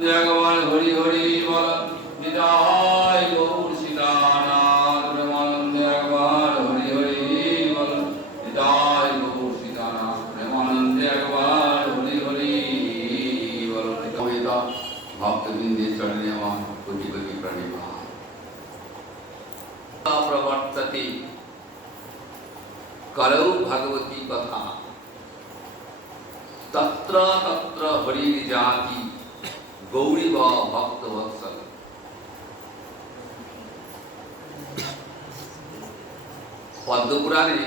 ভগবান হরি হরি বল নিতাই গৌর সীতানাথ প্রেমানন্দে একবার হরি হরি বল নিতাই গৌর সীতানাথ প্রেমানন্দে একবার হরি হরি বল। কবিতা ভক্তবৃন্দের চরণে আমার কোটি কোটি প্রণিপাত। প্রবর্ততে করৌ ভগবতী কথা তত্র তত্র হরির জাতি গৌরী ভক্ত বৎসল। পদ্মপুরাণে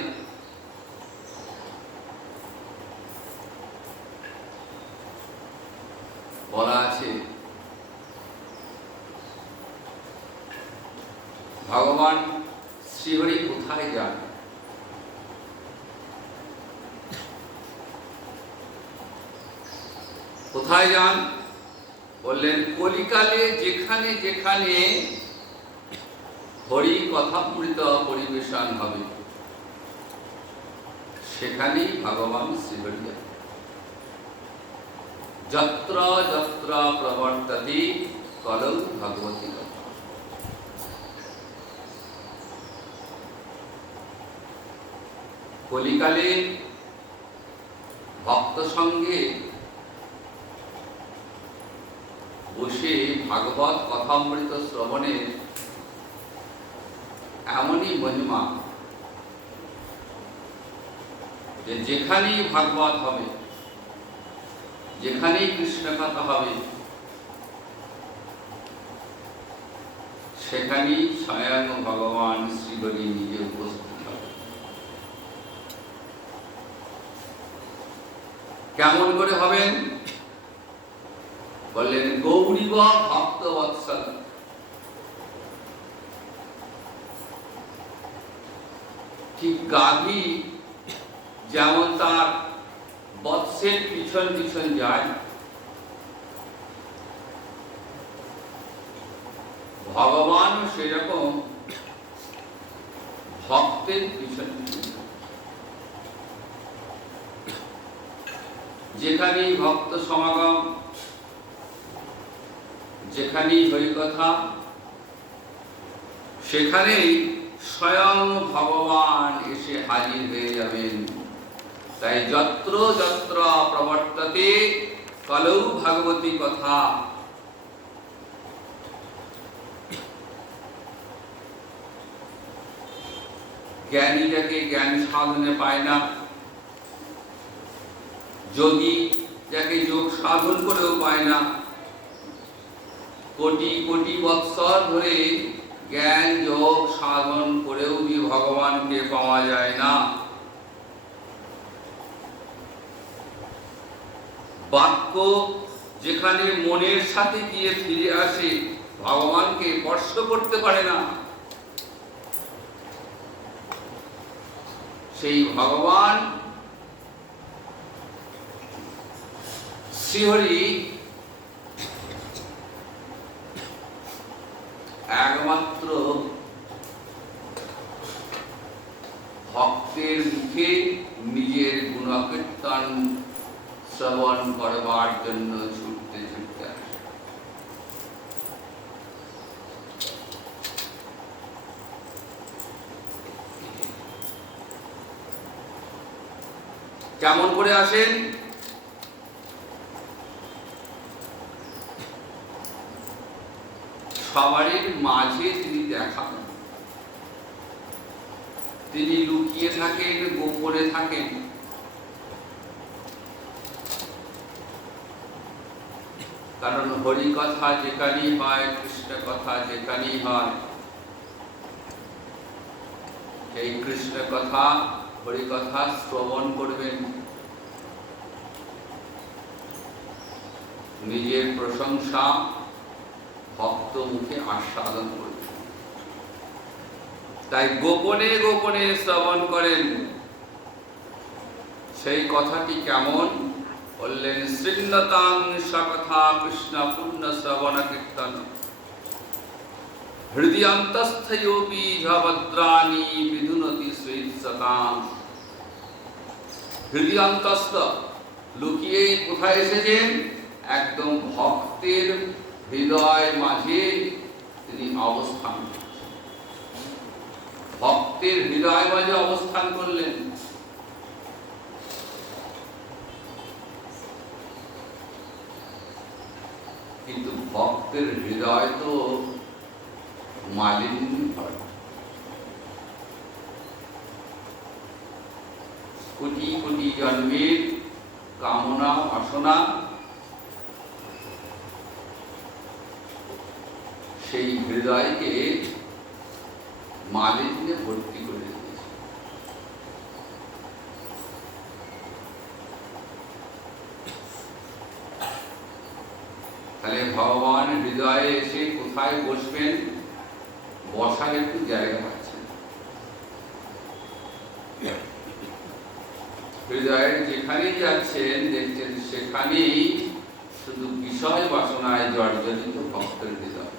বলা আছে ভগবান শ্রীহরি কোথায় যান? কোথায় যান বললেন, কলিকালে যেখানে যেখানে হরি কথামৃত পরিবেশন হবে সেখানেই ভগবান শ্রীহরি যান। যত্র যত্র প্রবর্ততে কলৌ ভগবতী কথা। কলিকালে ভক্ত সঙ্গে বসে ভাগবত কথামৃত শ্রবণের এমনই মহিমা যে যেখানেই ভাগবত হবে, যেখানেই কৃষ্ণ কথা হবে, সেখানেই স্বয়ং ভগবান শ্রীহরি নিজে উপস্থিত হবে। কেমন করে হবেন বললেন, গৌরীব ভক্ত বৎসল। ঠিক গাভী যেমন তার বৎসের পিছন পিছন যায়, ভগবান সেরকম ভক্তের পিছন পিছন। যেখানেই ভক্ত সমাগম, যেখানেই হরিকথা, সেখানেই স্বয়ং ভগবান এসে হাজির হয়ে যাবেন। তাই যত্র যত্র প্রবর্ততে কলৌ ভগবতী কথা। জ্ঞানী যাকে জ্ঞান সাধনে পায় না, যোগী যাকে যোগ সাধন করেও পায় না, কোটি কোটি বৎসর ধরে জ্ঞান যোগ সাধন করেও কি ভগবানকে পাওয়া যায় না। বাক্য যেখানে মনের সাথে গিয়ে ফিরে আসে, ভগবানকে স্পর্শ করতে পারে না। সেই ভগবান শ্রীহরি একমাত্র ভক্তের মুখে নিজের গুণকীর্তন শ্রবণ করবার জন্য ছুটতে ছুটতে আসে। কেমন করে আসেন? সবারই মাঝে তিনি দেখান। তিনি লুকিয়ে থাকেন, গোপনে থাকেন। কারণ হরি কথা যেখানেই হয়, কৃষ্ণ কথা যেখানেই হয়, সেই কৃষ্ণ কথা হরি কথা শ্রবণ করবেন, নিজের প্রশংসা ভক্ত মুখে আস্বাদন করবে। তাই গোপনে গোপনে শ্রবণ করেন। সেই কথাটি কেমন বললেন, শৃণ্যতাং সকথা কৃষ্ণ পূর্ণ শ্রবণ কীর্তন হৃদয়ন্তস্থয়োপি ভদ্রাণি বিধুনতি শ্রীসতাং। হৃদয়ন্তস্থ লুকিয়ে কোথায় এসেছেন? একদম ভক্তের হৃদয় মাঝে তিনি অবস্থান করছেন, ভক্তের হৃদয় মাঝে অবস্থান করলেন। কিন্তু ভক্তের হৃদয় তো মালিন্য ভরা, কোটি কোটি জন্মের কামনা বাসনা সেই হৃদয়কে মালিন্যে ভর্তি করে দিয়েছে। তাহলে ভগবান হৃদয়ে এসে কোথায় বসবেন, বসার একটু জায়গা পাচ্ছেন। হৃদয়ের যেখানেই যাচ্ছেন দেখছেন সেখানেই শুধু বিষয় বাসনায় জর্জরিত ভক্তের হৃদয়।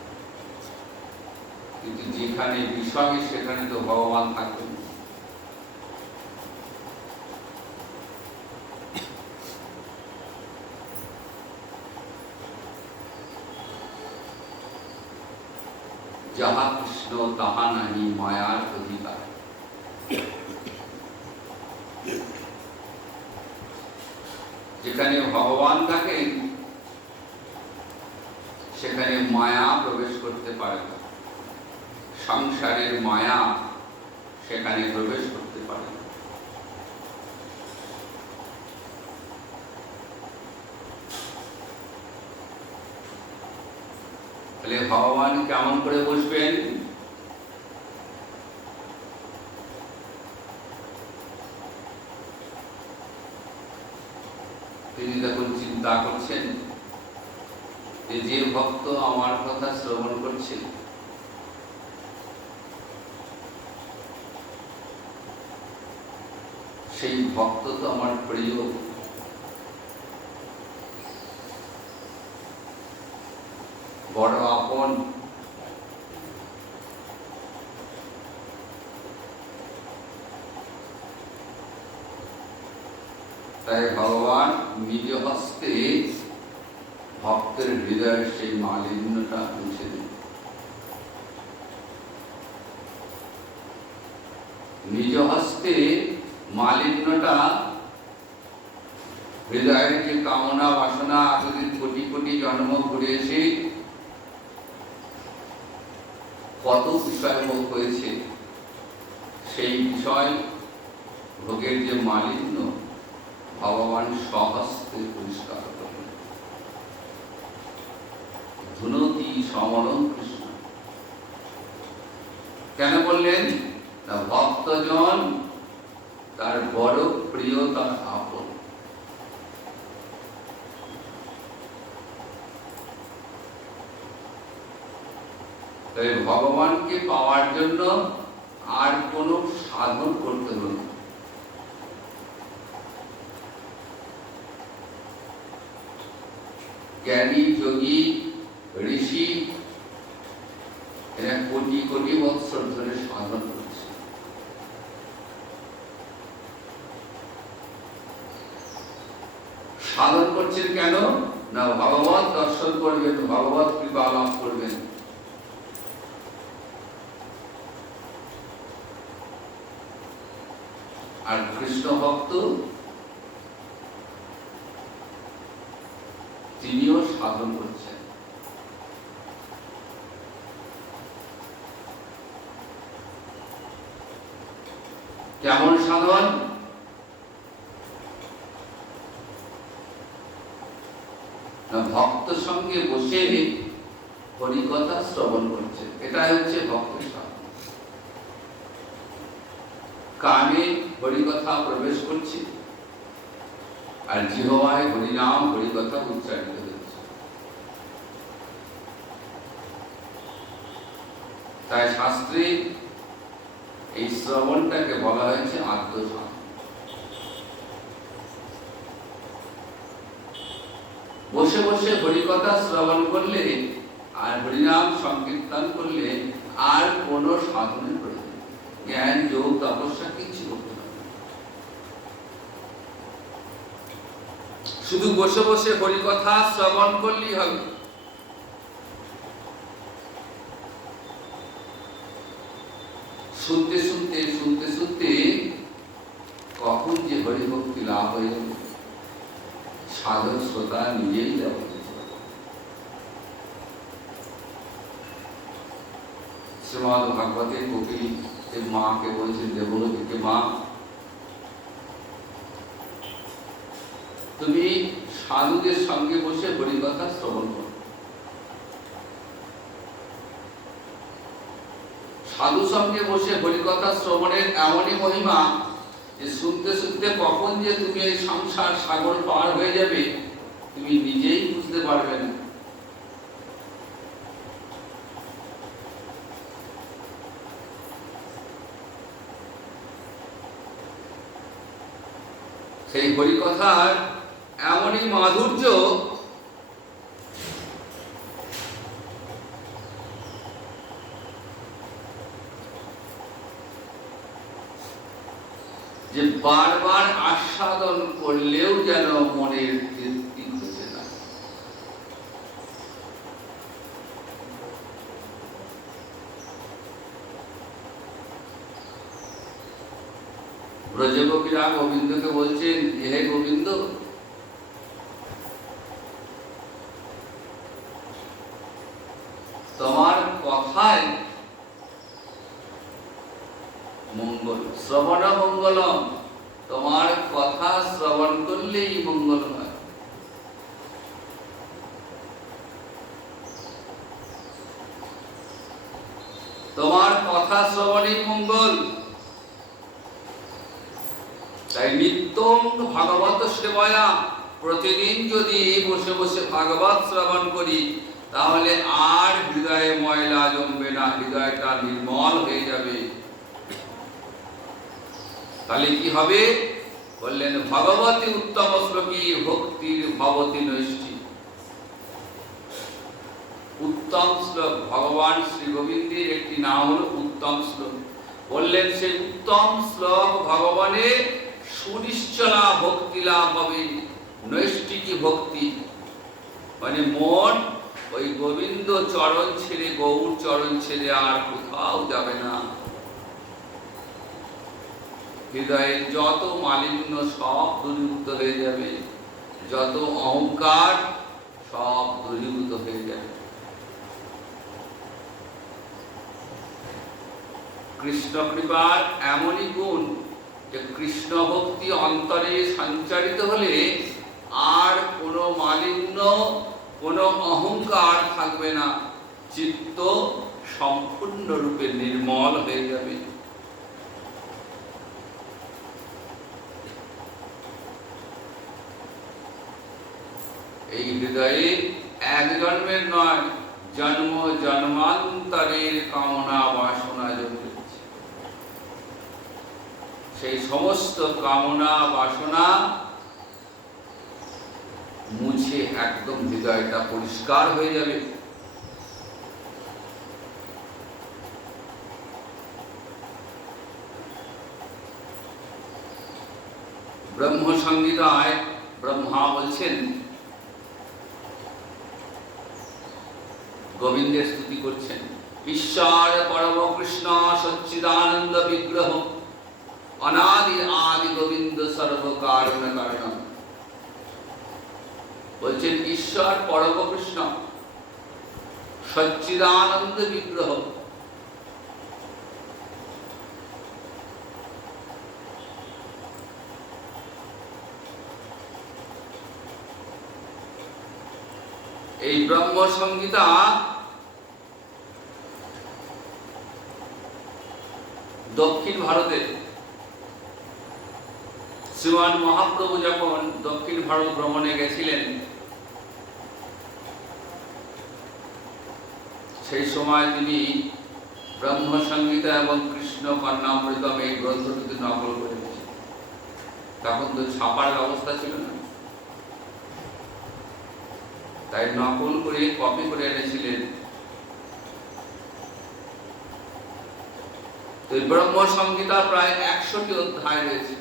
কিন্তু যেখানে বিষয় সেখানে তো ভগবান থাকবেন। যাহা কৃষ্ণ তাহা নাহি মায়ার অধিকার। যেখানে ভগবান থাকেন সেখানে মায়া প্রবেশ করতে পারে না, সংসারের মায়া সেখানে প্রবেশ করতে পারে না। তাহলে ভগবান কেমন করে বসবেন? তিনি তখন চিন্তা করছেন যে ভক্ত আমার কথা শ্রবণ করছে সেই ভক্ত তো আমার প্রিয়, বড় আপন। তাই ভগবান নিজ হস্তে ভক্তের হৃদয়ের সেই মালিন্যটা মুছে দেন। নিজ হস্তে মালিন্যটা, হৃদয়ের যে কামনা বাসনা এতদিন কোটি কোটি জন্ম ঘুরে এসে কত বিষয় ভোগ হয়েছে, সেই বিষয় ভোগের যে মালিন্য ভগবান স্বহস্তে পরিষ্কার করেন। ধুনতি সমরং কৃষ্ণ। কেন বললেন? না, ভক্তজন তার বড় প্রিয়, তার আপন। তাই ভগবানকে পাওয়ার জন্য আর কোনো সাধন করতে হল না। জ্ঞানী যোগী ঋষি এরা কোটি কোটি বৎসর ধরে সাধন করছে। সাধন করছেন কেন? না, ভগবত দর্শন করবেন, ভগবত কৃপা লাভ করবেন। আর কৃষ্ণ ভক্ত তিনিও সাধন করছেন। কেমন সাধন? না, ভক্ত সঙ্গে বসে হরিকথা শ্রবণ করছে, এটাই হচ্ছে ভক্তের সাধন। কানে হরিকথা প্রবেশ করছে আর জিহ্বায় হরিনাম হরিকথা উচ্চারিত হচ্ছে। তাই শাস্ত্রে এই শ্রবণটাকে বলা হয়েছে আত্মসাধন। বসে বসে হরিকথা শ্রবণ করলে আর হরিনাম সংকীর্তন করলে আর কোন সাধনের প্রয়োজন, জ্ঞান যোগ তপস্যা কিছু করতে হবে। শুধু বসে বসে হরিকথা শ্রবণ করলেই হবে। শুনতে শুনতে শুনতে শুনতে কখন যে হরিভক্তি লাভ হয়ে যাবে সাধক শ্রোতা নিজেই যাবে। শ্রীমদ ভাগবতে কপিল মাকে বলছেন, দেবহূতিকে মা, তুমি সাধুদের সঙ্গে বসে হরিকথা শ্রবণ করো। সাধু সঙ্গে বসে হরিকথা শ্রবণের এমনই মহিমা যে শুনতে শুনতে কখন যে তুমি এই সংসার সাগর পার হয়ে যাবে তুমি নিজেই বুঝতে পারবে না। সেই হরিকথার এমনই মাধুর্য যে বারবার আস্বাদন করলেও যেন মনের তৃপ্তি হচ্ছে না। ব্রজগোপীরা গোবিন্দকে বলছেন, হে গোবিন্দ, তোমার কথায় মঙ্গল, শ্রবণ মঙ্গলম, তোমার কথা শ্রবণ করলেই মঙ্গল হয়। তোমার কথা শ্রবণই মঙ্গল। তাই নিত্যং ভাগবত সেবায়া, প্রতিদিন যদি বসে বসে ভাগবত শ্রবণ করি তাহলে আর হৃদয়ে ময়লা জমবে না, হৃদয়টা নির্মল হয়ে যাবে। তাহলে কি হবে? বললেন ভগবতী উত্তম শ্লোকী ভক্তির ভবতী নৈষ্ঠী। উত্তম শ্লোক, ভগবান শ্রী গোবিন্দের একটি নাম হলো উত্তম শ্লোক। বললেন সেই উত্তম শ্লোক ভগবানে সুনিশ্চলা ভক্তি লাভ হবে। নৈষ্ঠিকী ভক্তি মানে মন ওই গোবিন্দ চরণ ছেড়ে, গৌর চরণ ছেড়ে আর কোথাও যাবে না। হৃদয়ের যত মালিন্য সব দূরীভূত হয়ে যাবে, যত অহংকার সব দূরীভূত হয়ে যাবে। কৃষ্ণ কৃপার এমনই গুণ যে কৃষ্ণ ভক্তি অন্তরে সঞ্চারিত হলে আর কোনো মালিন্য, কোনো অহংকার থাকবে না, চিত্ত সম্পূর্ণরূপে নির্মল হয়ে যাবে। এই হৃদয়ে এক জন্মের নয়, জন্ম জন্মান্তরের কামনা বাসনা জন্মেছে। সেই সমস্ত কামনা বাসনা মুছে একদম হৃদয়টা পরিষ্কার হয়ে যাবে। ব্রহ্ম সংহিতায় ব্রহ্মা বলছেন, গোবিন্দের স্তুতি করছেন, ঈশ্বর পরম কৃষ্ণ সচ্চিদানন্দ বিগ্রহ অনাদি আদি গোবিন্দ সর্ব কারণ কারণ। বলছেন ঈশ্বর পরম কৃষ্ণ সচ্চিদানন্দ বিগ্রহ, এই ব্রহ্ম সংহিতা দক্ষিণ ভারতে শ্রীমান মহাপ্রভু যখন দক্ষিণ ভারত ভ্রমণে গেছিলেন সেই সময় তিনি ব্রহ্ম সংহিতা এবং কৃষ্ণ কর্ণামৃতম এই গ্রন্থ দুটি নকল করে দিয়েছেন। তখন তো ছাপার ব্যবস্থা ছিল না, তাই নকল করে কপি করে এনেছিলেন। তো এই ব্রহ্ম সংহিতা প্রায় 100টি অধ্যায় রয়েছে।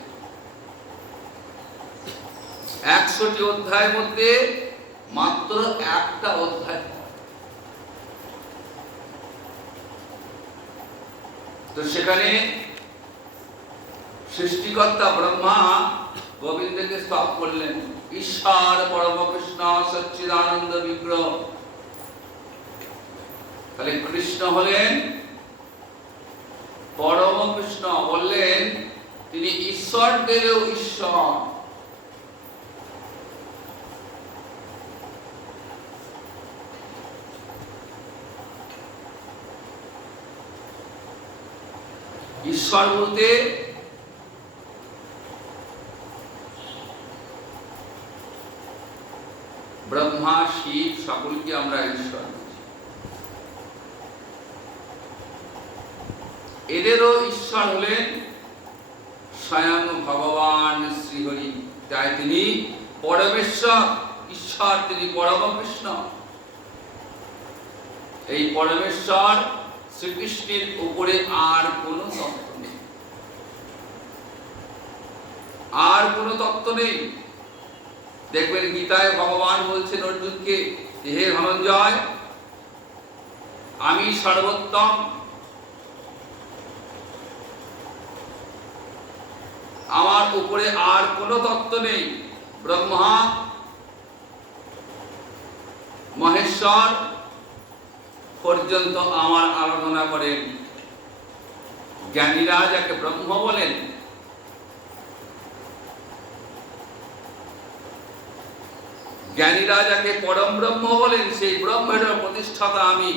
100টি অধ্যায়ের মধ্যে মাত্র একটা অধ্যায়। তো সেখানে সৃষ্টিকর্তা ব্রহ্মা গোবিন্দকে স্তব করলেন, ঈশ্বর পরম কৃষ্ণ সচ্চিদানন্দ বিগ্রহ। তাহলে কৃষ্ণ হলেন পরম কৃষ্ণ, বললেন তিনি ঈশ্বরদেরও ঈশ্বর। ঈশ্বর বলতে ব্রহ্মা শিব সকলকে আমরা ঈশ্বর বলছি। এদেরও ঈশ্বর হলেন স্বয়ং ভগবান শ্রীহরি। তাই তিনি পরমেশ্বর, ঈশ্বর, তিনি পরম কৃষ্ণ। এই পরমেশ্বর শ্রীকৃষ্ণের উপরে আর কোন তত্ত্ব নেই, আর কোন তত্ত্ব নেই। দেখবেন গীতায় ভগবান বলছেন অর্জুনকে, হে ধনঞ্জয়, আমি সর্বোত্তম, আমার উপরে আর কোন তত্ত্ব নেই। ব্রহ্মা, মহেশ্বর পর্যন্ত আমার আরাধনা করেন। জ্ঞানীরা যাকে ব্রহ্ম বলেন, জ্ঞানীরা যাকে পরম ব্রহ্ম বলেন, সেই ব্রহ্মের প্রতিষ্ঠাতা আমি।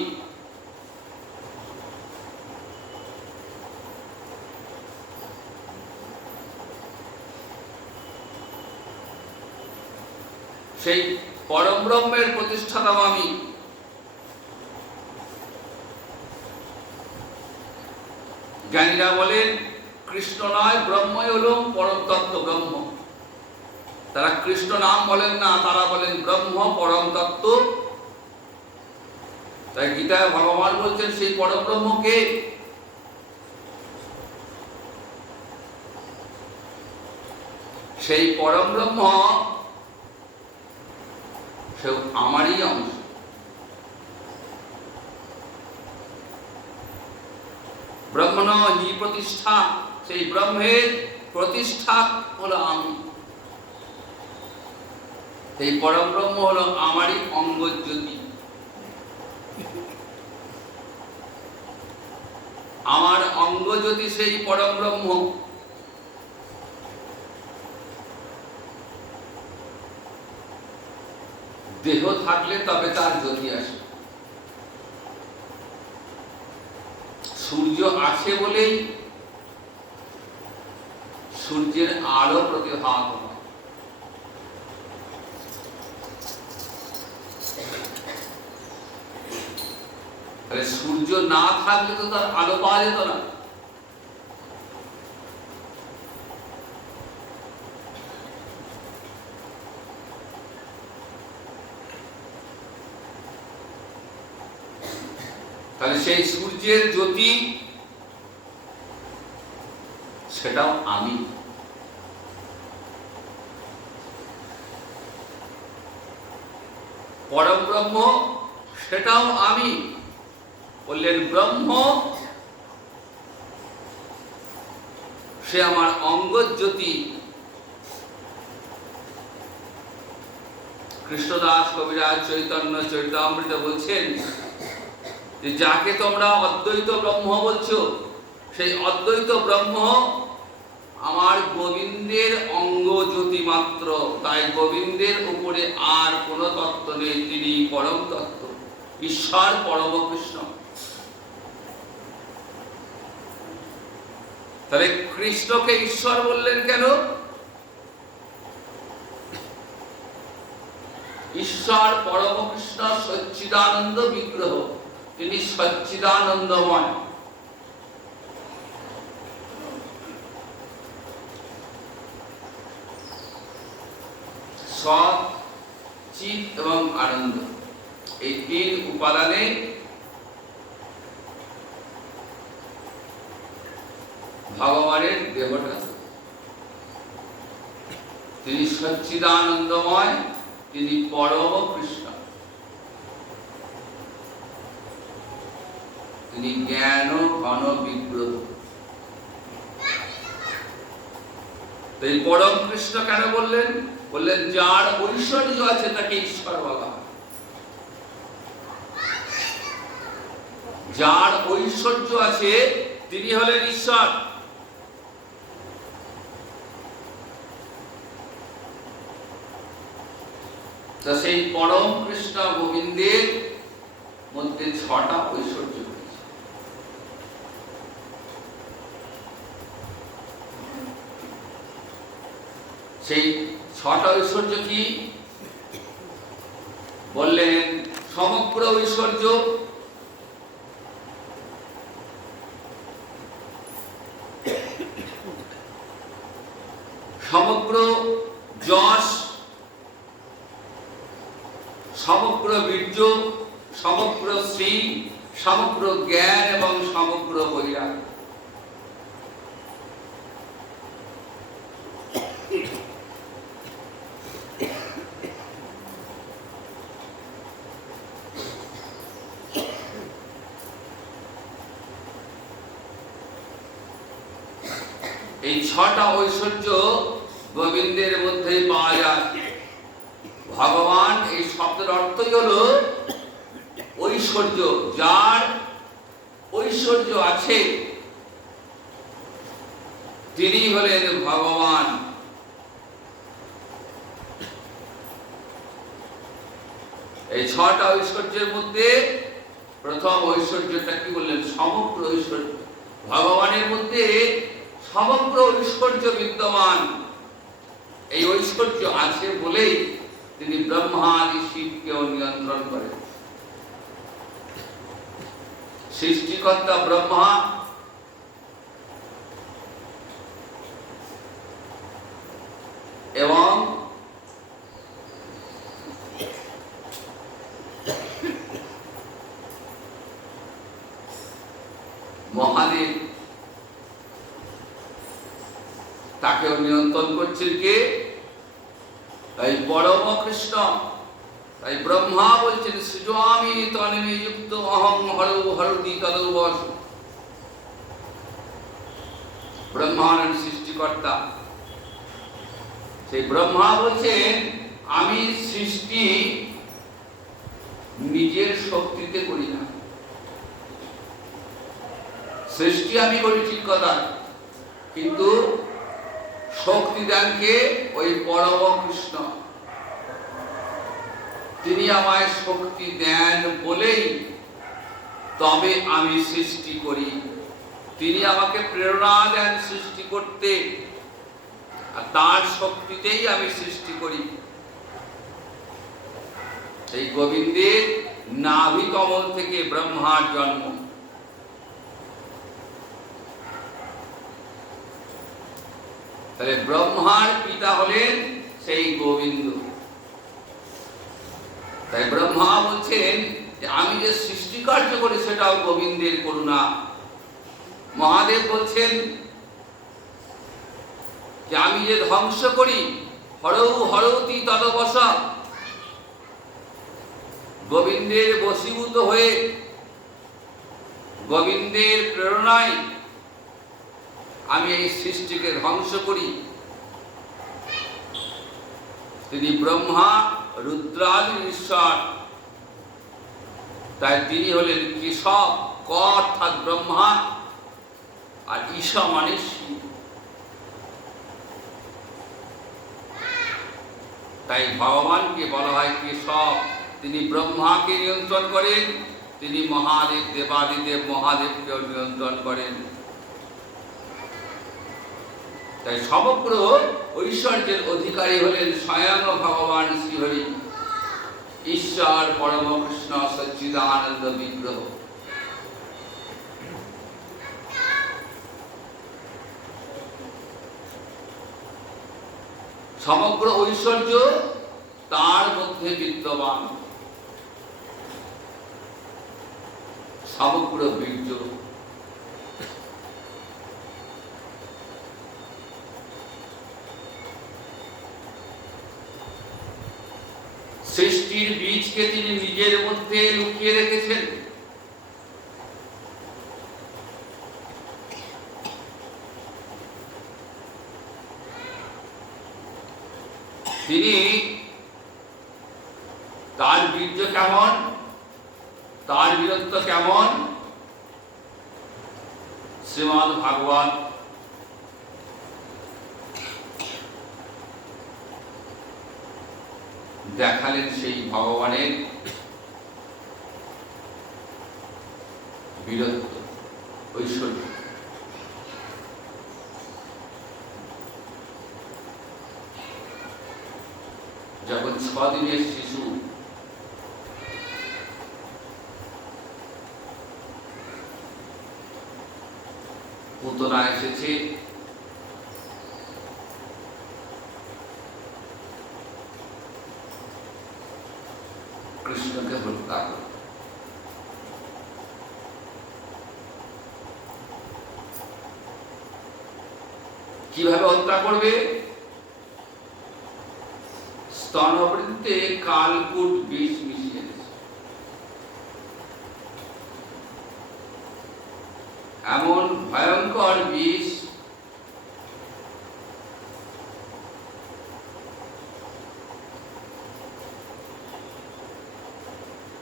সেই পরম ব্রহ্মের প্রতিষ্ঠাতা আমি। জ্ঞানীরা বলেন কৃষ্ণ নয়, ব্রহ্মই হল পরম তত্ত্ব, ব্রহ্ম। তারা কৃষ্ণ নাম বলেন না, তারা বলেন ব্রহ্ম পরম তত্ত্ব। তাই গীতায় ভগবান বলছেন সেই পরম ব্রহ্ম কে? সেই পরম ব্রহ্ম সে আমারই অংশ। ব্রহ্মণ হি প্রতিষ্ঠা, সেই ব্রহ্মের প্রতিষ্ঠা হলো আমি। সেই পরম ব্রহ্ম হলো আমারই অঙ্গজ্যোতি। আমার অঙ্গজ্যোতি সেই পরম ব্রহ্ম। দেহ থাকলে তবে তার জ্যোতি আসে। সূর্য আছে বলেই সূর্যের আলো প্রতিভাত হয়। তাহলে সূর্য না থাকলে তো তার আলো পাওয়া যেত না। তাহলে সেই সূর্যের জ্যোতি সেটাও আমি। পরম ব্রহ্ম সেটাও আমি। বললেন ব্রহ্ম সে আমার অঙ্গজ্যোতি। কৃষ্ণদাস কবিরাজ চৈতন্য চরিতামৃতে বলছেন যে যাকে তোমরা অদ্বৈত ব্রহ্ম বলছো, সেই অদ্বৈত ব্রহ্ম আমার গোবিন্দের অঙ্গজ্যোতি মাত্র। তাই গোবিন্দের উপরে আর কোন তত্ত্ব নেই, তিনি পরম তত্ত্ব, ঈশ্বর পরম কৃষ্ণ। তাহলে কৃষ্ণকে ঈশ্বর বললেন কেন? ঈশ্বর পরম কৃষ্ণ সচ্চিদানন্দ বিগ্রহ, তিনি সচ্চিদানন্দময়। সৎ, চিৎ এবং আনন্দ, এই তিন উপাদানে ভগবানের দেহটা। তিনি সচ্চিদানন্দময়, তিনি পরম কৃষ্ণ, তিনি জ্ঞান ঘন বিগ্রহ। এই পরম কৃষ্ণ কেন বললেন? বললেন যার ঐশ্বর্য আছে তাকে ঈশ্বর বলা হয়। যার ঐশ্বর্য আছে তিনি হলেন ঈশ্বর। তা সেই পরম কৃষ্ণ গোবিন্দের মধ্যে 6টা ঐশ্বর্য রয়েছে। সেই 6টা ঐশ্বর্য কি? বললেন সমগ্র ঐশ্বর্য, সমগ্র যশ, সমগ্র বীর্য, সমগ্র শ্রী, সমগ্র জ্ঞান এবং সমগ্র বৈরাগ্য। এই 6টা ঐশ্বর্য গোবিন্দের মধ্যে পাওয়া যায়। ভগবান এই শব্দের অর্থই হলো ঐশ্বর্য। যার ঐশ্বর্য আছে তিনি হলেন ভগবান। এই 6টা ঐশ্বর্যের মধ্যে প্রথম ঐশ্বর্যটা কি বললেন? সমগ্র ঐশ্বর্য। ভগবানের মধ্যে সমগ্র ঐশ্বর্য বিদ্যমান। এই ঐশ্বর্য আছে বলেই তিনি ব্রহ্মা আদি শিবকেও নিয়ন্ত্রণ করেন। সৃষ্টিকর্তা ব্রহ্মা, এবং মহাদেব তাকেও নিয়ন্ত্রণ করছেন কে? তাই পরম কৃষ্ণ। তাই ব্রহ্মা বলছেন সৃজামি তন্মে যুক্ত অহং হরৌ হরতি তদৌ বস। ব্রহ্মা হলেন সৃষ্টিকর্তা। সেই ব্রহ্মা বলছেন আমি সৃষ্টি নিজের শক্তিতে করি না। সৃষ্টি আমি করি ঠিক কথা, কিন্তু শক্তি দেন কে? ওই পরম কৃষ্ণ। তিনি আমায় শক্তি দেন বলেই তবে আমি সৃষ্টি করি। তিনি আমাকে প্রেরণা দেন সৃষ্টি করতে, আর তার শক্তিতেই আমি সৃষ্টি করি। এই গোবিন্দের নাভি কমল থেকে ব্রহ্মার জন্ম। তাহলে ব্রহ্মার পিতা হলেন সেই গোবিন্দ। তাই ব্রহ্মা বলছেন যে আমি যে সৃষ্টি কার্য করি সেটাও গোবিন্দের করুণা। মহাদেব বলছেন যে আমি যে ধ্বংস করি হরৌ হরতি তদবশ, গোবিন্দের বশীভূত হয়ে গোবিন্দের প্রেরণায় আমি এই সৃষ্টিকে ধ্বংস করি। তিনি ব্রহ্মা রুদ্রাদি ঈশ্বর। তাই তিনি হলেন কেশব, ক অর্থাৎ ব্রহ্মা, আর ঈশা মানে শিব। তাই ভগবানকে বলা হয় কেশব। তিনি ব্রহ্মাকে নিয়ন্ত্রণ করেন, তিনি মহাদেব দেবাদিদেব মহাদেবকেও নিয়ন্ত্রণ করেন। তাই সমগ্র ঐশ্বর্যের অধিকারী হলেন স্বয়ং ভগবান শ্রীহরি, ঈশ্বর পরম কৃষ্ণ সচ্চিদানন্দ বিগ্রহ। সমগ্র ঐশ্বর্য তার মধ্যে বিদ্যমান, সমগ্র বীর্য। তিনি তার বীর্য কেমন, তার বীরত্ব কেমন, শ্রীমদ্ ভাগবত দেখালেন সেই ভগবানের বীরত্ব, ঐশ্বর্য। যখন 6 দিনের শিশু পুতনা এসেছে, কৃষ্ণকে হত্যা করে। কিভাবে হত্যা করবে? স্তনবৃন্তে কালকূট বিষ মিশিয়ে দিয়েছে। এমন ভয়ঙ্কর বিষ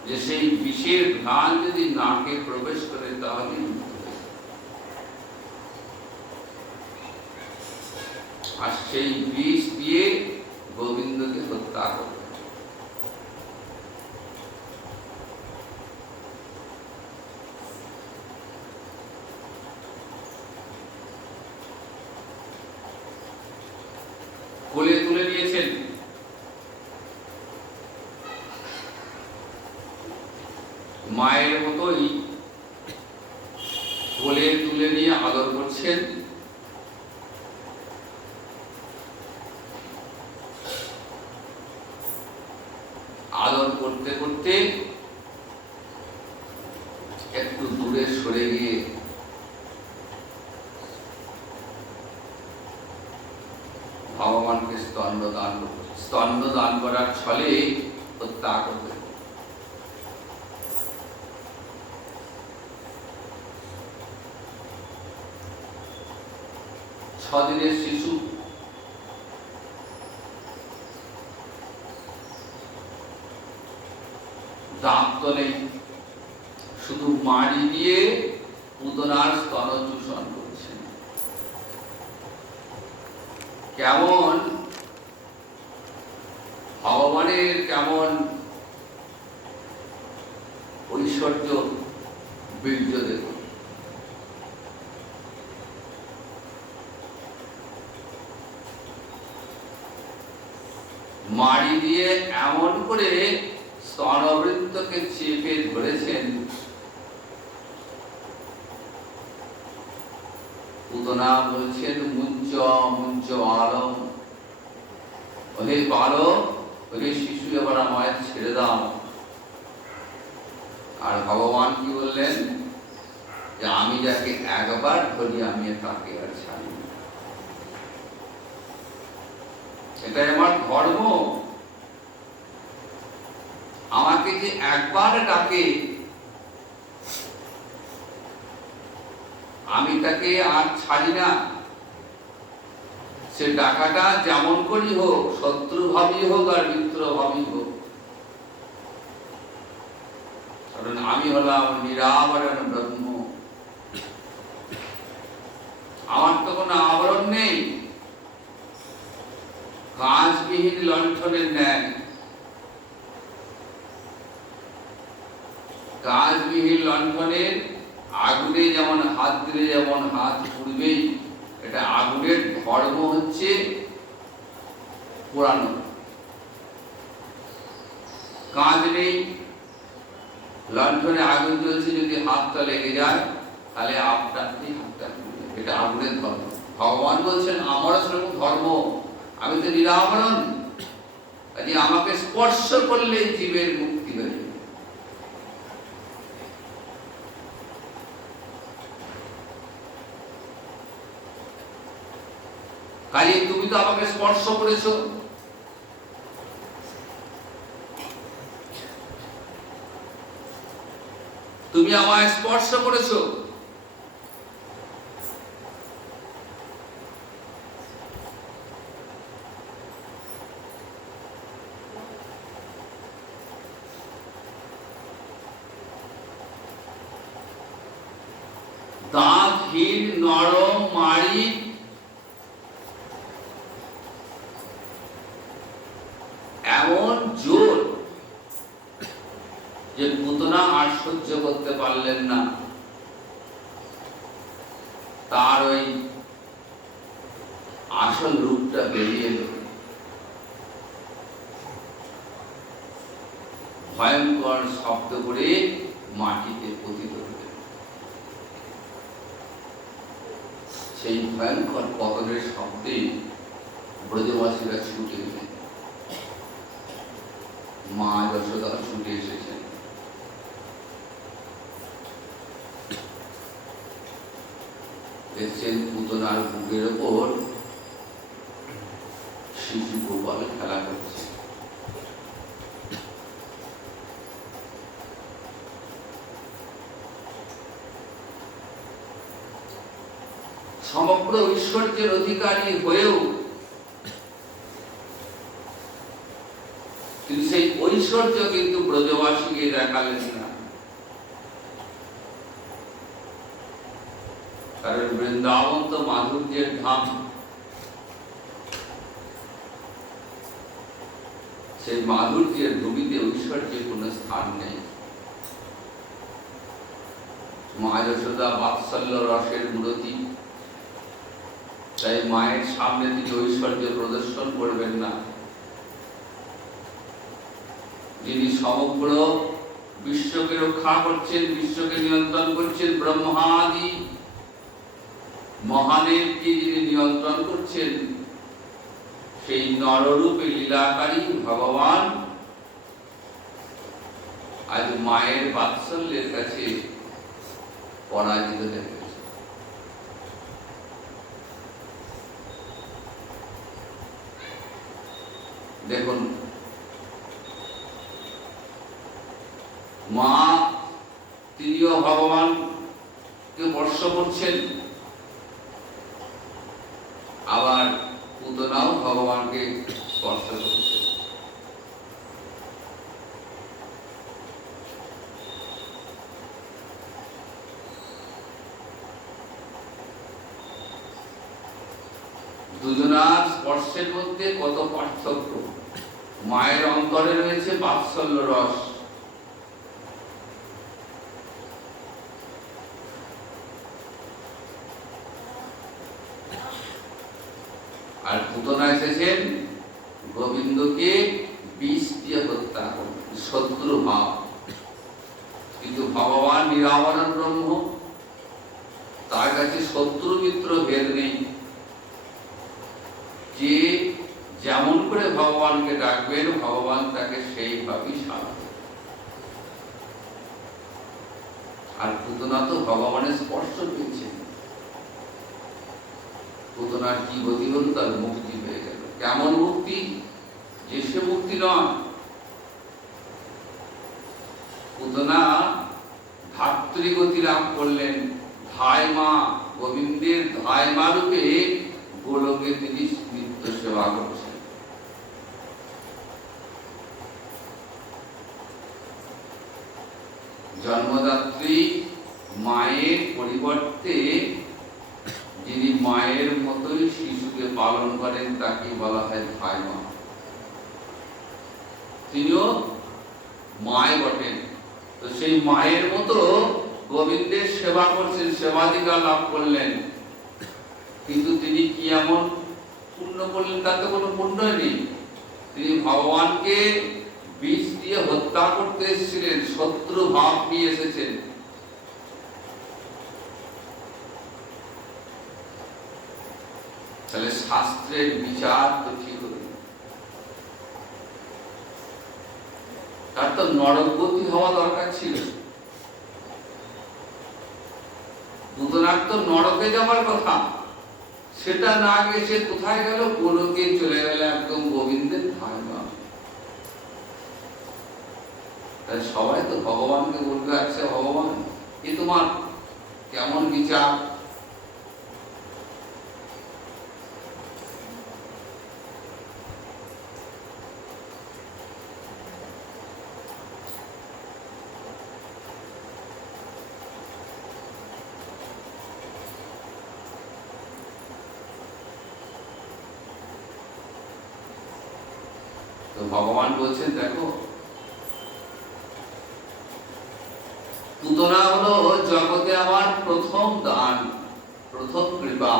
যে সেই বিষের ঘ্রাণ যদি নাকে প্রবেশ করে তাহলে আর সেই বিষ দিয়ে গোবিন্দকে হত্যা করবে। কোলে তুলে নিয়েছেন, মায়ের মতোই কোলে তুলে নিয়ে আদর করছেন। আদর করতে করতে একটু দূরে সরে গিয়ে ভগবানকে স্তন্য দান করার ছলে হত্যা করবে। ছদিনের শিশু দাঁত তো নেই, শুধু মাড়ি দিয়ে পুতনার স্তন চূষণ করছেন। কেমন ভগবানের কেমন ঐশ্বর্য, বীর্য দেখুন। মাড়ি দিয়ে এমন করে স্তনবৃন্তকে চেপে ধরেছেন, পুতনা বলছেন মুঞ্চ মুঞ্চ আলম, ওহে বালক, ওহে শিশু, এবার আমায় ছেড়ে দাও। আর ভগবান কি বললেন? যে আমি যাকে একবার ধরি আমি তাকে আর ছাড়ি না, এটাই আমার ধর্ম। আমাকে যে একবার ডাকে আমি তাকে আর ছাড়ি না। সে ডাকাটা যেমন করি হোক, শত্রু ভাবী হোক আর মিত্র ভাবী হোক, কারণ আমি হলাম নিরাবরণ ব্রহ্ম। আমার তো কোনো আবরণ নেই, কাঁচবিহীন লণ্ঠনের ন্যায়। কাঁচবিহীন লণ্ঠনের আগুনে যেমন হাত দিলে যেমন হাত পুড়বেই, এটা আগুনের ধর্ম হচ্ছে পোড়ানো। কাঁচ নেই, লণ্ঠনে আগুন জ্বলছে, যদি হাতটা লেগে যায় তাহলে আপনারই হাতটা পুড়বে, এটা আগুনের ধর্ম। ভগবান বলছেন আমারও সেরকম ধর্ম, আমি তো নিরাবরণ, কাজে আমাকে স্পর্শ করলে জীবের মুক্তি হয়ে যাবে। কাজে তুমি তো আমাকে স্পর্শ করেছো, তুমি আমায় স্পর্শ করেছো, নরম মারি এমন জোর যে পুতনা আর সহ্য করতে পারলেন না, তার ওই আসল রূপটা বেরিয়ে এলো। ভয়ঙ্কর শব্দ করে মাটিতে পতিত হলেন। সেই ভয়ঙ্কর পতনের শব্দে ব্রজবাসীরা ছুটে এলেন। মা যশোদা ছুটে এসেছেন। দেখছেন পুতনার বুকের ওপর শিশু গোপাল খেলা করছে। সমগ্র ঐশ্বর্যের অধিকারী হয়েও তিনি সেই ঐশ্বর্য কিন্তু ব্রজবাসীকে দেখালেন না। কারণ বৃন্দাবন তো মাধুর্যের ধাম। সেই মাধুর্যের ভূমিতে ঐশ্বর্যের কোন স্থান নেই। মা যশোদা বাৎসল্য রসের মূরতি, তাই মায়ের সামনে তিনি ঐশ্বর্য প্রদর্শন করবেন না। যিনি সমগ্র বিশ্বকে রক্ষা করছেন, বিশ্বকে নিয়ন্ত্রণ করছেন, ব্রহ্মাদি মহাদেবকে যিনি নিয়ন্ত্রণ করছেন, সেই নররূপে লীলাকারী ভগবান আজ মায়ের বাৎসল্যের কাছে পরাজিত হয়েছে। দেখুন, মা তিনিও ভগবানকে বর্ষ করছেন, আবার পুতনাও ভগবানকে স্পর্শ করছে। দুজনার স্পর্শের মধ্যে কত পার্থক্য। মায়ের অন্তরে রয়েছে বাৎসল্য রস, আর পুতনা এসেছেন গোবিন্দকে বিষ দিয়ে হত্যা করতে, শত্রু ভাব। কিন্তু ভগবান নিরাবরণ ব্রহ্ম, তার কাছে শত্রু মিত্র ভেদ নেই। যে যেমন করে ভগবানকে ডাকবেন, ভগবান তাকে সেইভাবেই সাড়া দেবেন। আর পুতনা তো ভগবানের স্পর্শ পেয়েছেন। পুতনার কি গতি হল? তার মুক্তি হয়ে গেল। কেমন মুক্তি? যে সে মুক্তি নয়। পুতনা ধাত্রীগতি লাভ করলেন। ধায় মা, গোবিন্দের ধায় মা রূপে গোলকে তিনি নিত্য সেবা করছেন। জন্মদাত্রী মায়ের পরিবর্তে যিনি মায়ের মতোই শিশুকে পালন করেন, তাকে বলা হয় ধায় মা। তিনিও মায় বটেন। তো সেই মায়ের মতো গোবিন্দের সেবা করছেন, সেবাধিকার লাভ করলেন। কিন্তু তিনি কি এমন পুণ্য করলেন? তার তো কোনো পুণ্যই নেই। তিনি ভগবানকে বিষ দিয়ে হত্যা করতে এসেছিলেন, শত্রু ভাব নিয়ে এসেছেন। তাহলে শাস্ত্রের বিচার তো ঠিক হবে। তার তো নরকগতি হওয়া দরকার ছিল। পুতনার তো নরকে যাওয়ার কথা, সেটা না গিয়ে সে কোথায় গেল? গোলকে চলে গেল, একদম গোবিন্দের ধায় মা। তাই সবাই তো ভগবানকে বলবে, আচ্ছা ভগবান, এ তোমার কেমন বিচার? ভগবান বলছেন দেখো, পুতনা হলো জগতে আমার প্রথম দান, প্রথম কৃপা।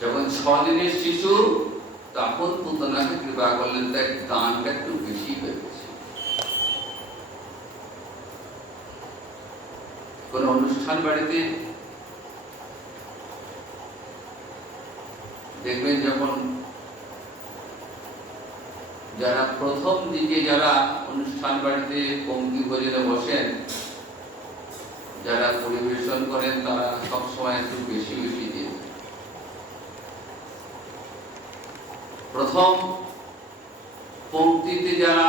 যখন 6 দিনের শিশু, তখন পুতনাকে কৃপা করলেন, তাই দানটা একটু বেশি হয়েছে। কোন অনুষ্ঠান বাড়িতে দেখবেন যখন যারা প্রথম দিকে যারা অনুষ্ঠান বাড়িতে পঙ্ক্তি ভোজনে বসেন, যারা পরিবেশন করেন, তারা সবসময় একটু বেশি বেশি দিয়ে প্রথম পঙ্ক্তিতে যারা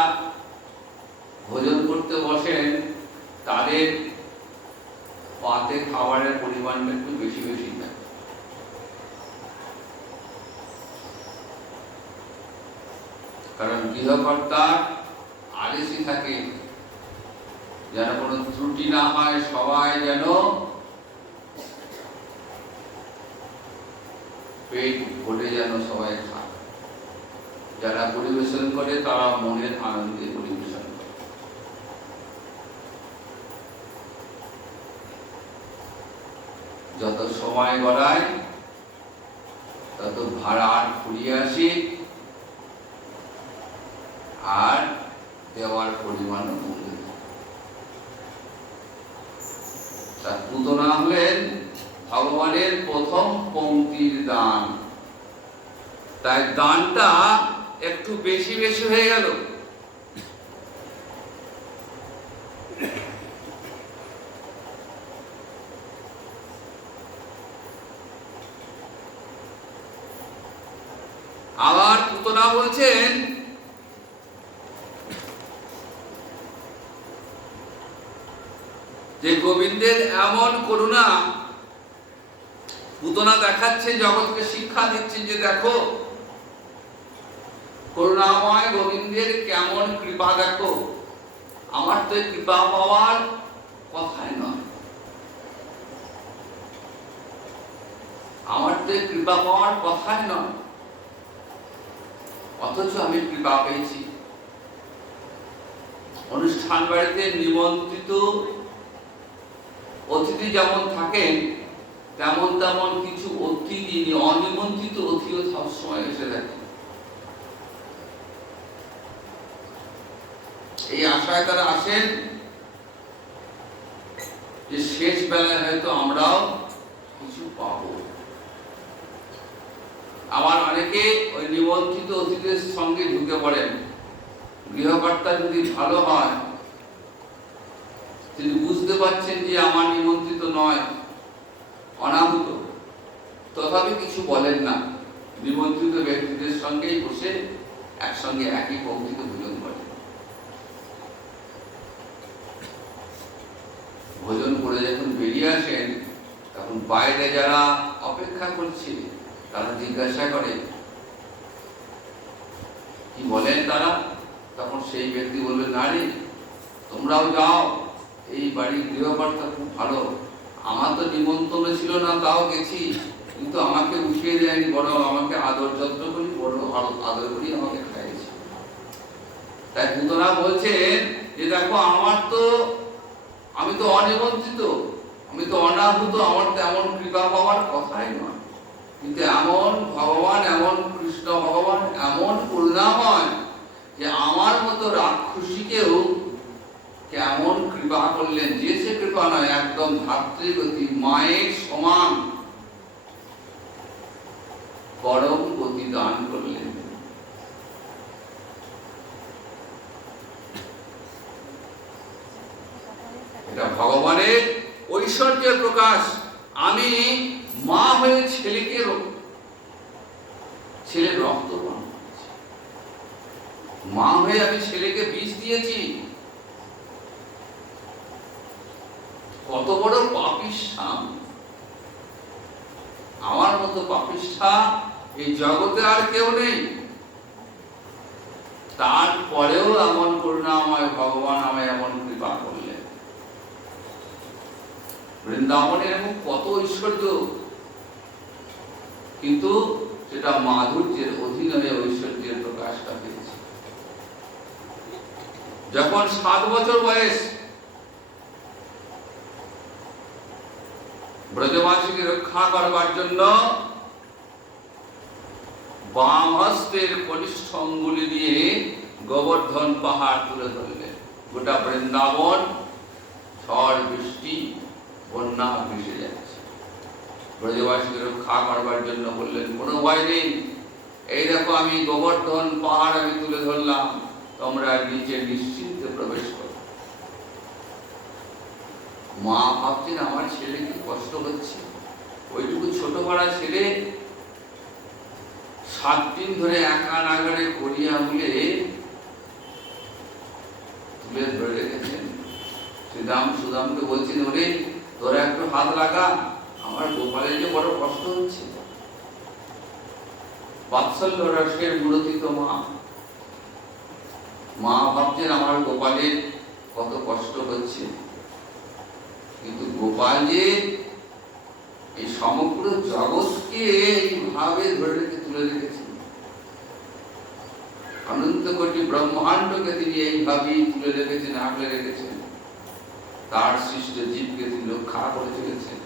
ভোজন করতে বসেন, তাদের পাতে খাবারের পরিমাণটা একটু বেশি বেশি থাকে। কারণ গৃহকর্তার আদেশই থাকে যেন কোনো ত্রুটি না হয়, সবাই যেন পেট ভরে যেন সবাই খায়। যারা পরিবেশন করে তারা মনের আনন্দে পরিবেশন করে। যত সময় গড়ায় তত ভাড়ার ফুরিয়ে আসে, আর দেওয়ার পরিমাণও কমে যায়। তার পুতনা হলেন ভগবানের প্রথম পঙ্ক্তির দান, তাই দানটা একটু বেশি বেশি হয়ে গেল। আবার পুতনা বলছেন যে গোবিন্দের এমন করুণা, পুতনা দেখাচ্ছে, জগৎকে শিক্ষা দিচ্ছেন যে দেখো করুণাময় গোবিন্দের কেমন কৃপা, দেখো আমার তো কৃপা পাওয়ার কথাই নয়, আমার তো কৃপা পাওয়ার কথাই নয়, অথচ আমি কৃপা পেয়েছি। অনুষ্ঠান বাড়িতে নিমন্ত্রিত অতিথি যেমন থাকেন, তেমন তেমন কিছু অতিথি, অনিমন্ত্রিত অতিথিও সবসময় এসে থাকে। এই আশায় তারা আসেন যে শেষ বেলায় হয়তো আমরাও কিছু পাবো। আমার অনেকে ওই নিমন্ত্রিত অতিথিদের সঙ্গে ঢুকে পড়েন। গৃহকর্তা যদি ভালো হয়, তিনি বুঝতে পারছেন যে আমার নিমন্ত্রিত নয়, অনাহুত, তথাপি কিছু বলেন না, নিমন্ত্রিত ব্যক্তিদের সঙ্গেই বসে একসঙ্গে একই পঙ্ক্তিতে ভোজন করেন। ভোজন করে যখন বেরিয়ে আসেন, তখন বাইরে যারা অপেক্ষা করছে তারা জিজ্ঞাসা করে, কি বলেন তারা? তখন সেই ব্যক্তি বলবে, না রে, তোমরাও যাও, এই বাড়ির গৃহকর্তা খুব ভালো, আমার তো নিমন্ত্রণ ছিল না, তাও গেছি, কিন্তু আমাকে উঠিয়ে দেয়নি, বরং আমাকে আদর যত্ন করি, বড় আদর করি আমাকে খাইয়েছে। তাই পুতনা বলছেন যে দেখো আমি তো অনিমন্ত্রিত, আমি তো অনাহুত, আমার তো এমন কৃপা পাওয়ার কথাই নয়, কিন্তু এমন ভগবান, এমন কৃষ্ণ ভগবান এমন করুণাময় যে আমার মতো রাক্ষসীকেও কেমন কৃপা করলেন, যে সে কৃপা নয়, একদম ভাতৃগতি, মায়ের সমান পরম গতি দান করলেন। এটা ভগবানের ঐশ্বর্যের প্রকাশ। আমি মা হয়ে ছেলের রক্ত পান করেছি, মা হয়ে আমি ছেলেকে বিষ দিয়েছি। কত বড় পাপিষ্ঠা! আমার মতো পাপিষ্ঠা এই জগতে আর কেউ নেই। তারপরেও এমন করুণাময় ভগবান আমায় এমন কৃপা করলেন। বৃন্দাবনের এমন কত ঐশ্বর্য, কিন্তু সেটা মাধুর্যের অধীন হয়ে ঐশ্বর্যের প্রকাশটা পেয়েছে। যখন 7 বছর বয়স, ব্রজবাসীকে রক্ষা করবার জন্য বাম হস্তের কনিষ্ঠ অঙ্গুলি দিয়ে গোবর্ধন পাহাড় তুলে ধরলেন। গোটা বৃন্দাবন ঝড় বৃষ্টি বন্যা ভেসে যাচ্ছে। ব্রজবাসীকে রক্ষা করবার জন্য বললেন, কোনো ভয় নেই, এই দেখো আমি গোবর্ধন পাহাড় আমি তুলে ধরলাম, তোমরা নিচে নিশ্চিন্তে প্রবেশ করো। মা ভাবছেন আমার ছেলে কি কষ্ট হচ্ছে, ওইটুকু ছোট পাড়া ছেলে 7 দিন ধরে একা নাগারে করি আঙুলে তুলে ধরে রেখেছেন। শ্রীরাম সুদামকে বলছেন, ওরে তোরা একটু হাত লাগা, আমার গোপালের যে বড় কষ্ট হচ্ছে। বাৎসল্য রসের মূরতিত মা ভাবছেন আমার গোপালের কত কষ্ট হচ্ছে, কিন্তু গোপাল যে এই সমগ্র জগৎকে এইভাবে ধরে রেখে তুলে রেখেছেন, অনন্ত কোটি ব্রহ্মাণ্ডকে তিনি এইভাবেই তুলে রেখেছেন, আগলে রেখেছেন, তার সৃষ্ট জীবকে তিনি রক্ষা করে চলেছেন।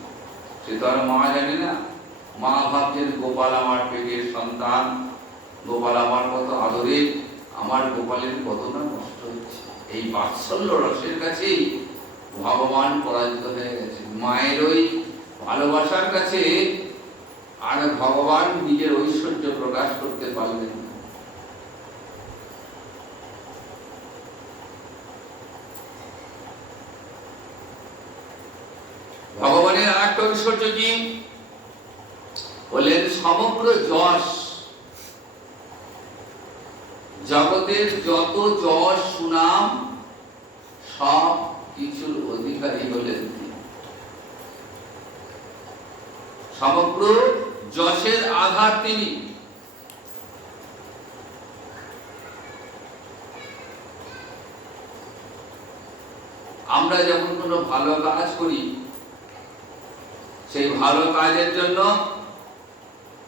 সে তো আর মা জানে না। মা ভাবছেন গোপাল আমার পেটের সন্তান, গোপাল আমার কত আদরের, আমার গোপালের কত না কষ্ট হচ্ছে। এই বাৎসল্য রসের কাছেই ভগবান পরাজিত হয়ে গেছে। মায়ের ওই ভালোবাসার কাছে আর ভগবান নিজের ঐশ্বর্য প্রকাশ করতে পারলেন না। ভগবানের আরেকটা ঐশ্বর্য কি বললেন, সমগ্র যশ, জগতের যত যশ সুনাম সব কিছুর অধিকারী হলেন তিনি। সমগ্র যশের আধার তিনি। আমরা যখন কোনো ভালো কাজ করি, সেই ভালো কাজের জন্য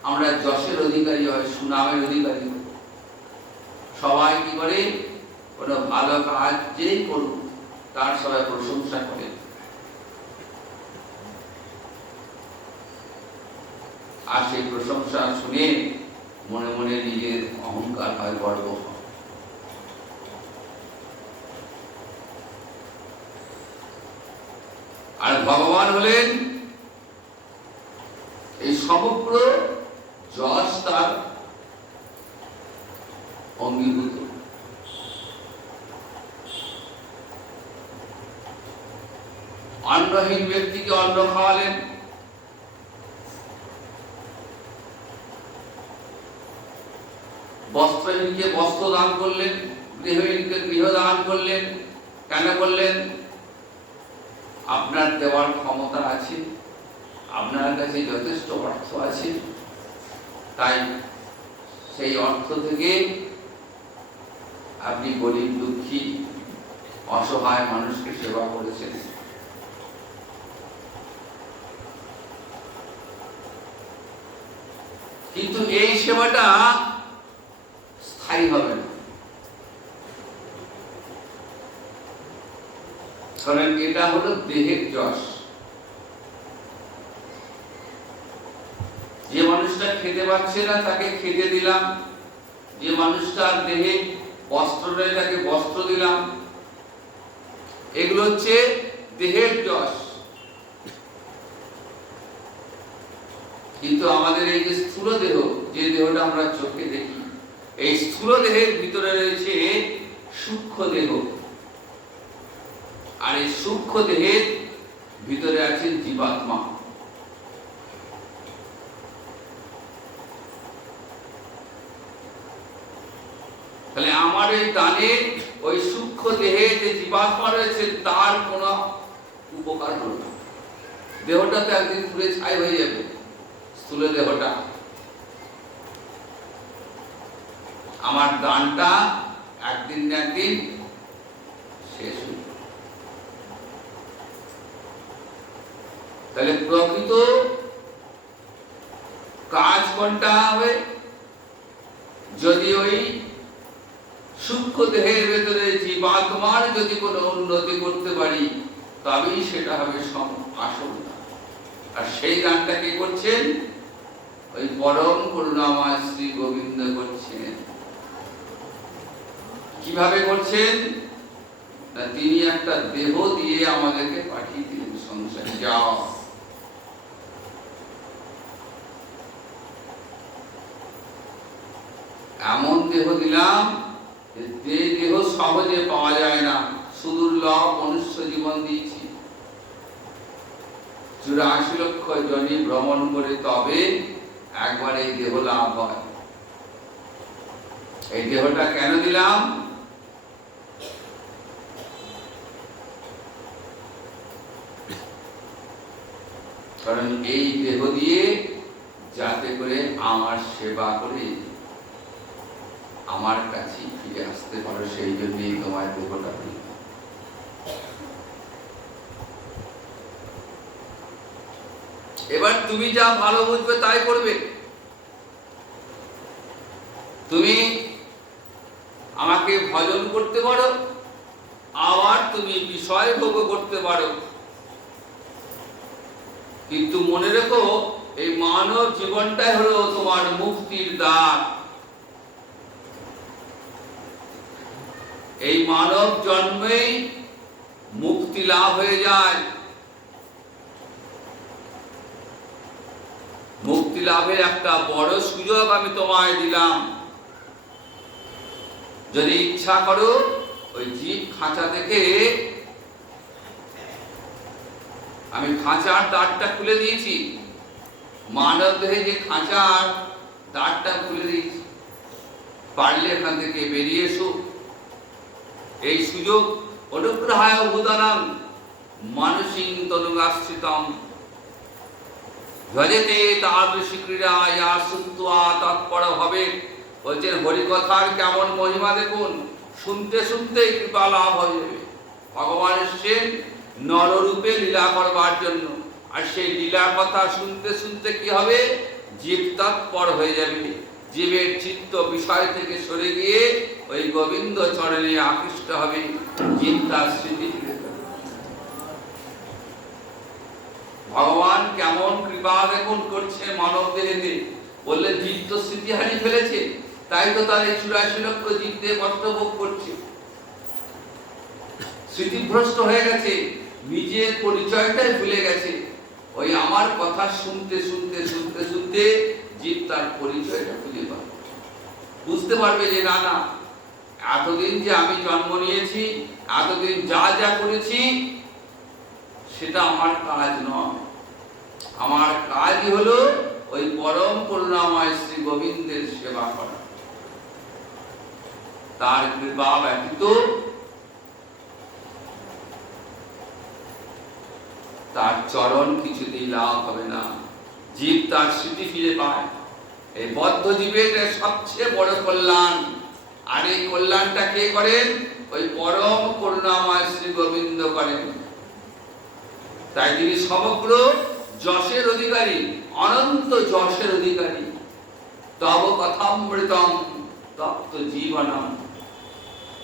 আমরা যশের অধিকারী হয়, সুনামের অধিকারী হয়। সবাই কি করে, কোনো ভালো কাজ যেই করুক তার সবাই প্রশংসা করে। আর সেই প্রশংসা শুনে মনে মনে নিজের অহংকার হয়, গর্ব হয়। আর ভগবান হলেন এই সমগ্র যশ তার অঙ্গীভূত। অন্নহীন ব্যক্তিকে অন্ন খাওয়ালেন, বস্ত্রহীনকে বস্ত্র দান করলেন, গৃহহীনকে গৃহ দান করলেন। কেন করলেন? আপনার দেওয়ার ক্ষমতা আছে, আপনার কাছে যথেষ্ট অর্থ আছে, তাই সেই অর্থ থেকে আপনি গরিব দুঃখী অসহায় মানুষকে সেবা করেছেন। কিন্তু এই সেবাটা স্থায়ী হবে না, কারণ এটা হলো দেহের যশ। যে মানুষটা খেতে পাচ্ছে না তাকে খেতে দিলাম, যে মানুষটার দেহে বস্ত্র নেই তাকে বস্ত্র দিলাম, এগুলো হচ্ছে দেহের যশ। কিন্তু আমাদের এই যে স্থূল দেহ, যে দেহটা আমরা চোখে দেখি, এই স্থূল দেহের ভিতরে রয়েছে সূক্ষ্ম দেহ, আর এই সূক্ষ্ম দেহের ভিতরে আছে জীবাত্মা। তাহলে আমার এই দানে ওই সূক্ষ্ম দেহে যে জীবাত্মা রয়েছে তার কোনো উপকার হলো না। দেহটা তো একদিন পুড়ে ছাই হয়ে যাবে, স্থূল দেহটা। আমার দানটা একদিন না একদিন শেষ হয়ে যাবে। তাহলে প্রকৃত কাজ করে কেমনটা হবে? যদি ওই সূক্ষ্ম দেহের ভেতরে জীবাত্মার যদি কোনো উন্নতি করতে পারি, তবেই সেটা হবে আসল। আর সেই গানটা কে করছেন? ওই পরম করুণাময় শ্রী গোবিন্দ করছেন। কিভাবে করছেন? না, তিনি একটা দেহ দিয়ে আমাদেরকে পাঠিয়ে দিলেন সংসারে, যাও। এমন দেহ দিলাম যে দেহ সহজে পাওয়া যায় না, সুদুর্লভ মনুষ্য জীবন দিয়েছি। 84 লক্ষ জনি ভ্রমণ করে তবে একবার এই দেহ লাভ হয়। এই দেহটা কেন দিলাম? কারণ এই দেহ দিয়ে যাতে করে আমার সেবা করে আমার কাছে ফিরে আসতে পারো, সেই জন্যই তোমার দেহটা দিলাম। এবার তুমি যা ভালো বুঝবে তাই করবে। তুমি আমাকে ভজন করতে পারো, আবার তুমি বিষয় ভোগ করতে পারো, কিন্তু মনে রেখো এই মানব জীবনটাই হলো তোমার মুক্তির দ্বার। এই মানব জন্মেই মুক্তি লাভ হয়ে যায়। মুক্তি লাভের একটা বড় সুযোগ আমি তোমায় দিলাম। যদি ইচ্ছা করো, ওই জীব খাঁচা থেকে আমি খাঁচার দ্বারটা খুলে দিয়েছি, মানব দেহে যে খাঁচার দ্বারটা খুলে দিয়েছি, পারলে এখান থেকে বেরিয়ে এসো। এই সুযোগ অনুগ্রহায় ভূতানাং মানসিং তনুগাশ্রিতম ভজতে তাদৃশী ক্রীড়া ইয়া শুনত্বা তৎপর হবে। বলছেন হরিকথার কেমন মহিমা দেখুন, শুনতে শুনতে কৃপা লাভ হয়ে যাবে। ভগবান এসেছেন নররূপে লীলা করবার জন্য, আর সেই লীলা কথা শুনতে শুনতে কি হবে? জীব তৎপর হয়ে যাবে। জীবের চিত্ত বিষয় থেকে সরে গিয়ে ওই গোবিন্দ চরণে আকৃষ্ট হবে। জীব তার স্মৃতি। ভগবান কেমন কৃপা দেখুন করছে মানব দেহেতে। বললে জীব তো স্মৃতি হারিয়ে ফেলেছে, তাই তো তার এই 84 লক্ষ জীব দিয়ে কষ্ট ভোগ করছে। স্মৃতিভ্রষ্ট হয়ে গেছে, নিজের পরিচয়টাই ভুলে গেছে। ওই আমার কথা শুনতে শুনতে শুনতে শুনতে জীব তার পরিচয়টা খুঁজে পাবে, বুঝতে পারবে যে না না, এতদিন যে আমি জন্ম নিয়েছি, এতদিন যা যা করেছি সেটা আমার কাজ নয়। আমার কাজই হলো ওই পরম করুণাময় শ্রী গোবিন্দের সেবা করা। তার কৃপা ব্যতীত তার চরণ কিছুতেই লাভ হবে না। জীব তার স্মৃতি ফিরে পায়। এই বদ্ধ জীবের সবচেয়ে বড় কল্যাণ। আর এই কল্যাণটা কে করেন? ওই পরম করুণাময় শ্রী গোবিন্দ করেন। তাই তিনি সমগ্র যশের অধিকারী, অনন্ত যশের অধিকারী। তব কথামৃতম তপ্ত জীবনম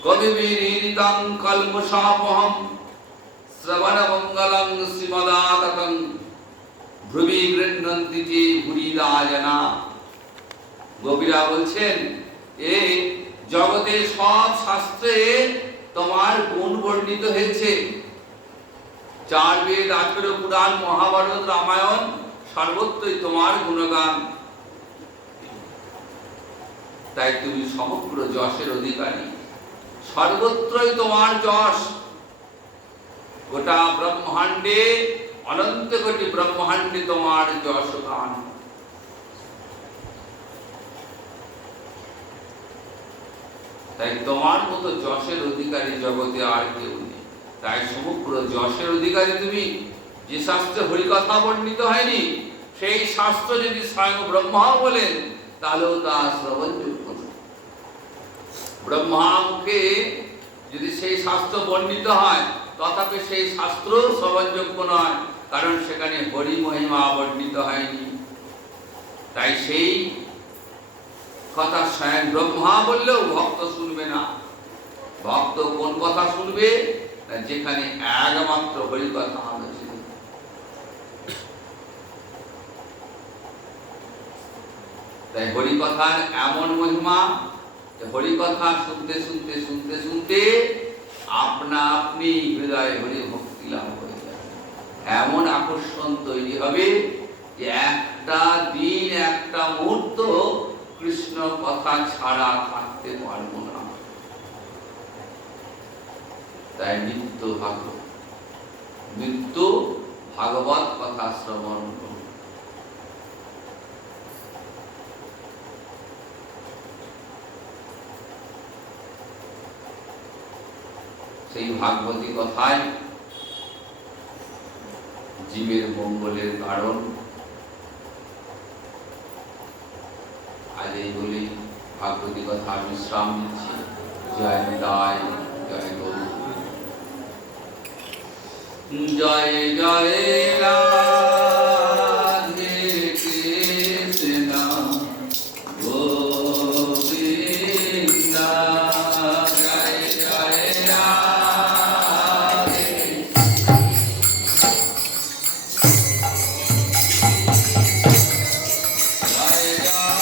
কবিবিরীরিতং কল্মষাপহম শ্রবণ মঙ্গলং শ্রীমদাততং ভ্রুবি গৃহ্ণন্তি যে ভুরিরাজনা। গোপীরা বলছেন এই জগতে সব শাস্ত্রে তোমার গুণ বর্ণিত হয়েছে। 4 বেদ, 18 পুরাণ, মহাভারত, রামায়ণ, সর্বত্রই তোমার গুণগান। তাই তুমি সমগ্র যশের অধিকারী, সর্বত্রই তোমার যশ। গোটা ব্রহ্মাণ্ডে, অনন্ত কোটি ব্রহ্মাণ্ডে তোমার যশ গান। তাই তোমার মতো যশের অধিকারী জগতে আর কেউ নেই। তাই সমগ্র যশের অধিকারী তুমি। যে শাস্ত্রে হরিকথা বর্ণিত হয়নি, সেই শাস্ত্র যদি স্বয়ং ব্রহ্মা বলেন, তাহলেও তা শ্রবণযোগ্য। ব্রহ্মা মুখে যদি সেই শাস্ত্র বর্ণিত হয়, তথাপি সেই শাস্ত্র শ্রবণযোগ্য নয়, কারণ সেখানে হরি মহিমা বর্ণিত হয়নি। তাই সেই কথা স্বয়ং ব্রহ্মা বললেও ভক্ত শুনবে না। ভক্ত কোন কথা শুনবে? যেখানে একমাত্র হরি কথা আলোচিত। তাই হরি কথার এমন মহিমা যে হরি কথা শুনতে শুনতে শুনতে শুনতে আপনা আপনি হৃদয়ে হরি ভক্তি লাভ হয়ে যাবে। এমন আকর্ষণ তৈরি হবে যে একটা দিন একটা মুহূর্ত কৃষ্ণ কথা ছাড়া থাকতে পারবো না। তাই নিত্য ভাগবত কথা শ্রবণ করুন। সেই ভাগবতী কথায় জীবের মঙ্গলের কারণ। আজ এই বলি ভাগবতী কথা বিশ্রাম নিচ্ছি। জয় নিতাই, জয় গৌর। জয় জয় রাধে কৃষ্ণ গোবিন্দ। জয় জয় রাধে। জয় জয়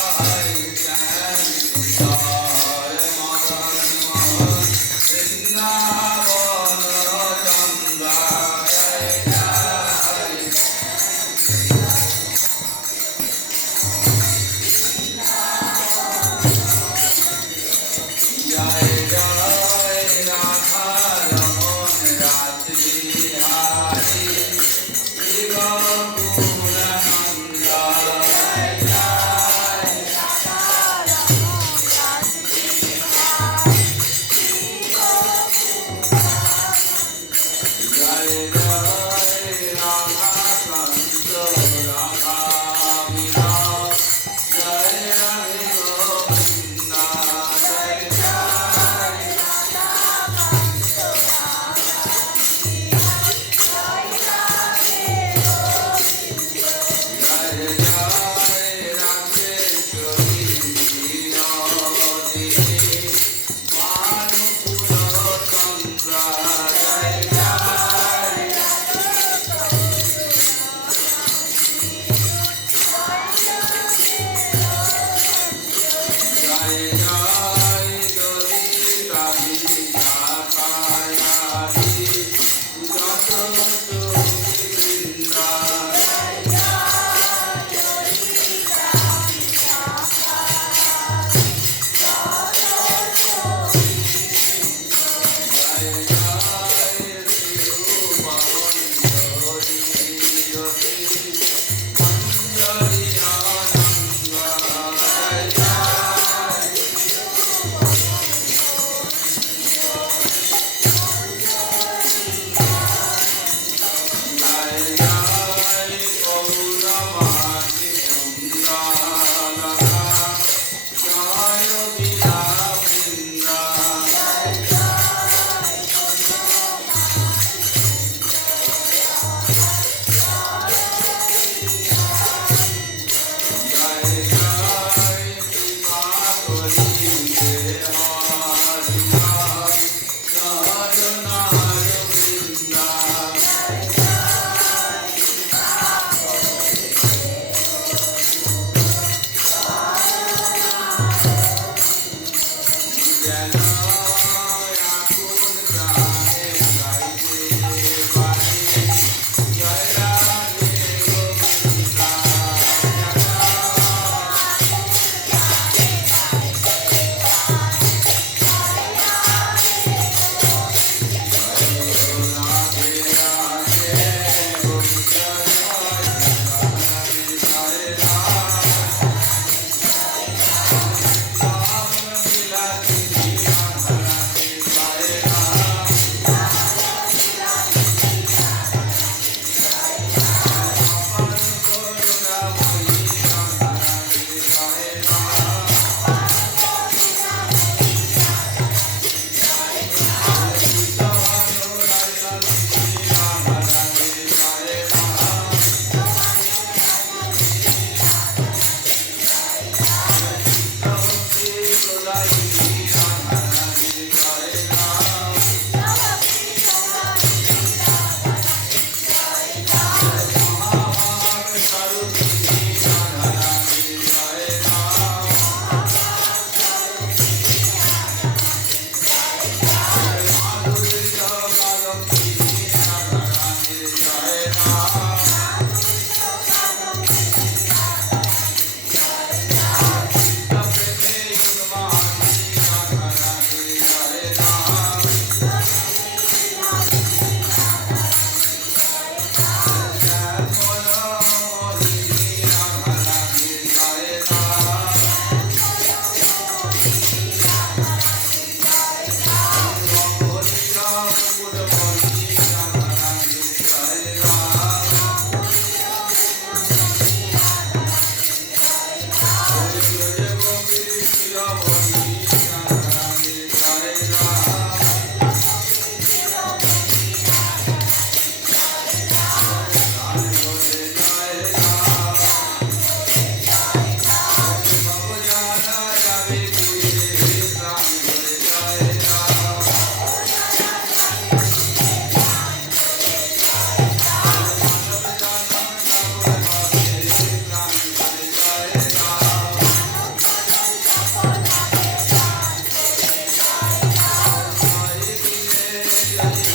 হরি